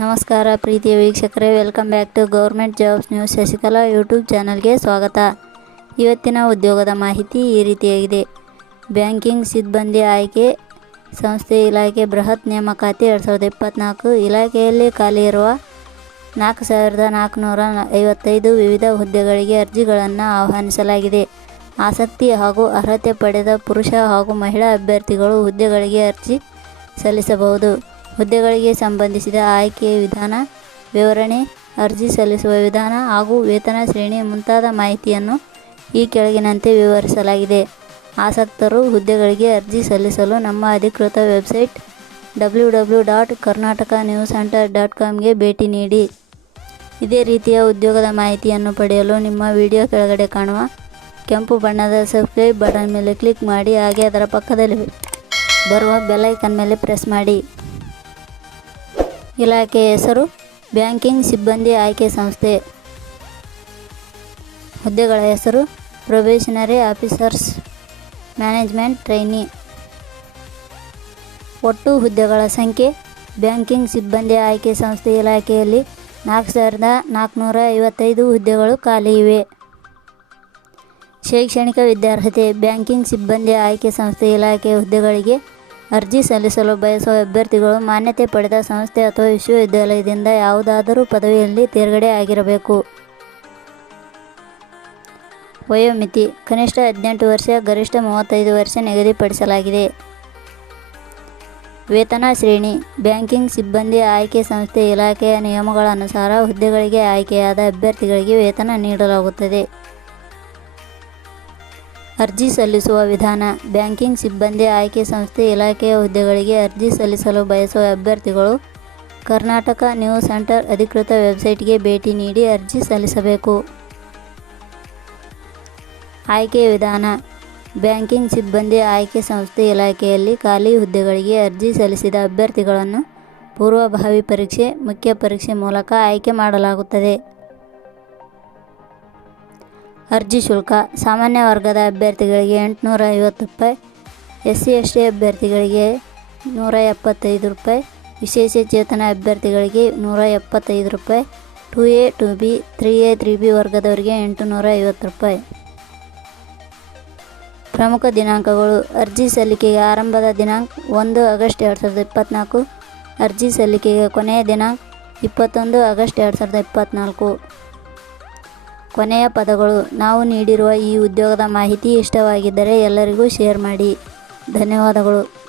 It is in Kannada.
ನಮಸ್ಕಾರ ಪ್ರೀತಿಯ ವೀಕ್ಷಕರೇ welcome back to government jobs news Shashikala YouTube ಚಾನಲ್ಗೆ ಸ್ವಾಗತ. ಇವತ್ತಿನ ಉದ್ಯೋಗದ ಮಾಹಿತಿ ಈ ರೀತಿಯಾಗಿದೆ. ಬ್ಯಾಂಕಿಂಗ್ ಸಿಬ್ಬಂದಿ ಆಯ್ಕೆ, ಸಂಸ್ಥೆ ಇಲಾಖೆ ಬೃಹತ್ ನೇಮಕಾತಿ ಎರಡು ಸಾವಿರದ ಇಪ್ಪತ್ತ್ನಾಲ್ಕು ಇಲಾಖೆಯಲ್ಲಿ ಖಾಲಿ ಇರುವ ನಾಲ್ಕು ಸಾವಿರದ ನಾಲ್ಕುನೂರ ಐವತ್ತೈದು ವಿವಿಧ ಹುದ್ದೆಗಳಿಗೆ ಅರ್ಜಿಗಳನ್ನು ಆಹ್ವಾನಿಸಲಾಗಿದೆ. ಆಸಕ್ತಿ ಹಾಗೂ ಅರ್ಹತೆ ಪಡೆದ ಪುರುಷ ಹಾಗೂ ಮಹಿಳಾ ಅಭ್ಯರ್ಥಿಗಳು ಹುದ್ದೆಗಳಿಗೆ ಅರ್ಜಿ ಸಲ್ಲಿಸಬಹುದು. ಹುದ್ದೆಗಳಿಗೆ ಸಂಬಂಧಿಸಿದ ಆಯ್ಕೆಯ ವಿಧಾನ, ವಿವರಣೆ, ಅರ್ಜಿ ಸಲ್ಲಿಸುವ ವಿಧಾನ ಹಾಗೂ ವೇತನ ಶ್ರೇಣಿ ಮುಂತಾದ ಮಾಹಿತಿಯನ್ನು ಈ ಕೆಳಗಿನಂತೆ ವಿವರಿಸಲಾಗಿದೆ. ಆಸಕ್ತರು ಹುದ್ದೆಗಳಿಗೆ ಅರ್ಜಿ ಸಲ್ಲಿಸಲು ನಮ್ಮ ಅಧಿಕೃತ website W W dot Karnataka news centre dot ಕಾಮ್ಗೆ ಭೇಟಿ ನೀಡಿ. ಇದೇ ರೀತಿಯ ಉದ್ಯೋಗದ ಮಾಹಿತಿಯನ್ನು ಪಡೆಯಲು ನಿಮ್ಮ ವಿಡಿಯೋ ಕೆಳಗಡೆ ಕಾಣುವ ಕೆಂಪು ಬಣ್ಣದ ಸಬ್ಸ್ಕ್ರೈಬ್ ಬಟನ್ ಮೇಲೆ ಕ್ಲಿಕ್ ಮಾಡಿ, ಹಾಗೆ ಅದರ ಪಕ್ಕದಲ್ಲಿ ಬರುವ ಬೆಲೈಕನ್ ಮೇಲೆ ಪ್ರೆಸ್ ಮಾಡಿ. ಇಲಾಖೆಯ ಹೆಸರು, ಬ್ಯಾಂಕಿಂಗ್ ಸಿಬ್ಬಂದಿ ಆಯ್ಕೆ ಸಂಸ್ಥೆ. ಹುದ್ದೆಗಳ ಹೆಸರು, ಪ್ರೊಬೇಷನರಿ ಆಫೀಸರ್ಸ್ ಮ್ಯಾನೇಜ್ಮೆಂಟ್ ಟ್ರೈನಿ. ಒಟ್ಟು ಹುದ್ದೆಗಳ ಸಂಖ್ಯೆ, ಬ್ಯಾಂಕಿಂಗ್ ಸಿಬ್ಬಂದಿ ಆಯ್ಕೆ ಸಂಸ್ಥೆ ಇಲಾಖೆಯಲ್ಲಿ ನಾಲ್ಕು ಸಾವಿರದ ನಾಲ್ಕುನೂರ ಐವತ್ತೈದು ಹುದ್ದೆಗಳು ಖಾಲಿ ಇವೆ. ಶೈಕ್ಷಣಿಕ ವಿದ್ಯಾರ್ಹತೆ ಬ್ಯಾಂಕಿಂಗ್ ಸಿಬ್ಬಂದಿ ಆಯ್ಕೆ ಸಂಸ್ಥೆ ಇಲಾಖೆ ಹುದ್ದೆಗಳಿಗೆ ಅರ್ಜಿ ಸಲ್ಲಿಸಲು ಬಯಸುವ ಅಭ್ಯರ್ಥಿಗಳು ಮಾನ್ಯತೆ ಪಡೆದ ಸಂಸ್ಥೆ ಅಥವಾ ವಿಶ್ವವಿದ್ಯಾಲಯದಿಂದ ಯಾವುದಾದರೂ ಪದವಿಯಲ್ಲಿ ತೇರ್ಗಡೆ ಆಗಿರಬೇಕು. ವಯೋಮಿತಿ, ಕನಿಷ್ಠ ಹದಿನೆಂಟು ವರ್ಷ, ಗರಿಷ್ಠ ಮೂವತ್ತೈದು ವರ್ಷ ನಿಗದಿಪಡಿಸಲಾಗಿದೆ. ವೇತನ ಶ್ರೇಣಿ, ಬ್ಯಾಂಕಿಂಗ್ ಸಿಬ್ಬಂದಿ ಆಯ್ಕೆ ಸಂಸ್ಥೆ ಇಲಾಖೆಯ ನಿಯಮಗಳ ಅನುಸಾರ ಹುದ್ದೆಗಳಿಗೆ ಆಯ್ಕೆಯಾದ ಅಭ್ಯರ್ಥಿಗಳಿಗೆ ವೇತನ ನೀಡಲಾಗುತ್ತದೆ. ಅರ್ಜಿ ಸಲ್ಲಿಸುವ ವಿಧಾನ. ಬ್ಯಾಂಕಿಂಗ್ ಸಿಬ್ಬಂದಿ ಆಯ್ಕೆ ಸಂಸ್ಥೆ ಇಲಾಖೆಯ ಹುದ್ದೆಗಳಿಗೆ ಅರ್ಜಿ ಸಲ್ಲಿಸಲು ಬಯಸುವ ಅಭ್ಯರ್ಥಿಗಳು, ಕರ್ನಾಟಕ ನ್ಯೂ ಸೆಂಟರ್ ಅಧಿಕೃತ ವೆಬ್ಸೈಟ್ಗೆ ಭೇಟಿ ನೀಡಿ ಅರ್ಜಿ ಸಲ್ಲಿಸಬೇಕು. ಆಯ್ಕೆ ವಿಧಾನ. ಬ್ಯಾಂಕಿಂಗ್ ಸಿಬ್ಬಂದಿ ಆಯ್ಕೆ ಸಂಸ್ಥೆ ಇಲಾಖೆಯಲ್ಲಿ ಖಾಲಿ ಹುದ್ದೆಗಳಿಗೆ ಅರ್ಜಿ ಸಲ್ಲಿಸಿದ ಅಭ್ಯರ್ಥಿಗಳನ್ನು ಪೂರ್ವಭಾವಿ ಪರೀಕ್ಷೆ, ಮುಖ್ಯ ಪರೀಕ್ಷೆ ಮೂಲಕ ಆಯ್ಕೆ ಮಾಡಲಾಗುತ್ತದೆ. ಅರ್ಜಿ ಶುಲ್ಕ. ಸಾಮಾನ್ಯ ವರ್ಗದ ಅಭ್ಯರ್ಥಿಗಳಿಗೆ ಎಂಟುನೂರ ಐವತ್ತು ರೂಪಾಯಿ ಎಸ್ ಸಿ ಎಸ್ ಟಿ ಅಭ್ಯರ್ಥಿಗಳಿಗೆ ನೂರ ಎಪ್ಪತ್ತೈದು ರೂಪಾಯಿ, ವಿಶೇಷ ಚೇತನ ಅಭ್ಯರ್ಥಿಗಳಿಗೆ ನೂರ ಎಪ್ಪತ್ತೈದು ರೂಪಾಯಿ, two A, two B, three A, three B ವರ್ಗದವರಿಗೆ ಎಂಟುನೂರ ಐವತ್ತು ರೂಪಾಯಿ. ಪ್ರಮುಖ ದಿನಾಂಕಗಳು. ಅರ್ಜಿ ಸಲ್ಲಿಕೆಗೆ ಆರಂಭದ ದಿನಾಂಕ ಒಂದು ಆಗಸ್ಟ್ ಎರಡು ಸಾವಿರದ ಇಪ್ಪತ್ತ್ನಾಲ್ಕು ಅರ್ಜಿ ಸಲ್ಲಿಕೆಗೆ ಕೊನೆಯ ದಿನಾಂಕ ಇಪ್ಪತ್ತೊಂದು ಆಗಸ್ಟ್ ಎರಡು ಸಾವಿರದ ಇಪ್ಪತ್ತ್ನಾಲ್ಕು ಕೊನೆಯ ಪದಗಳು. ನಾವು ನೀಡಿರುವ ಈ ಉದ್ಯೋಗದ ಮಾಹಿತಿ ಇಷ್ಟವಾಗಿದ್ದರೆ ಎಲ್ಲರಿಗೂ ಶೇರ್ ಮಾಡಿ. ಧನ್ಯವಾದಗಳು.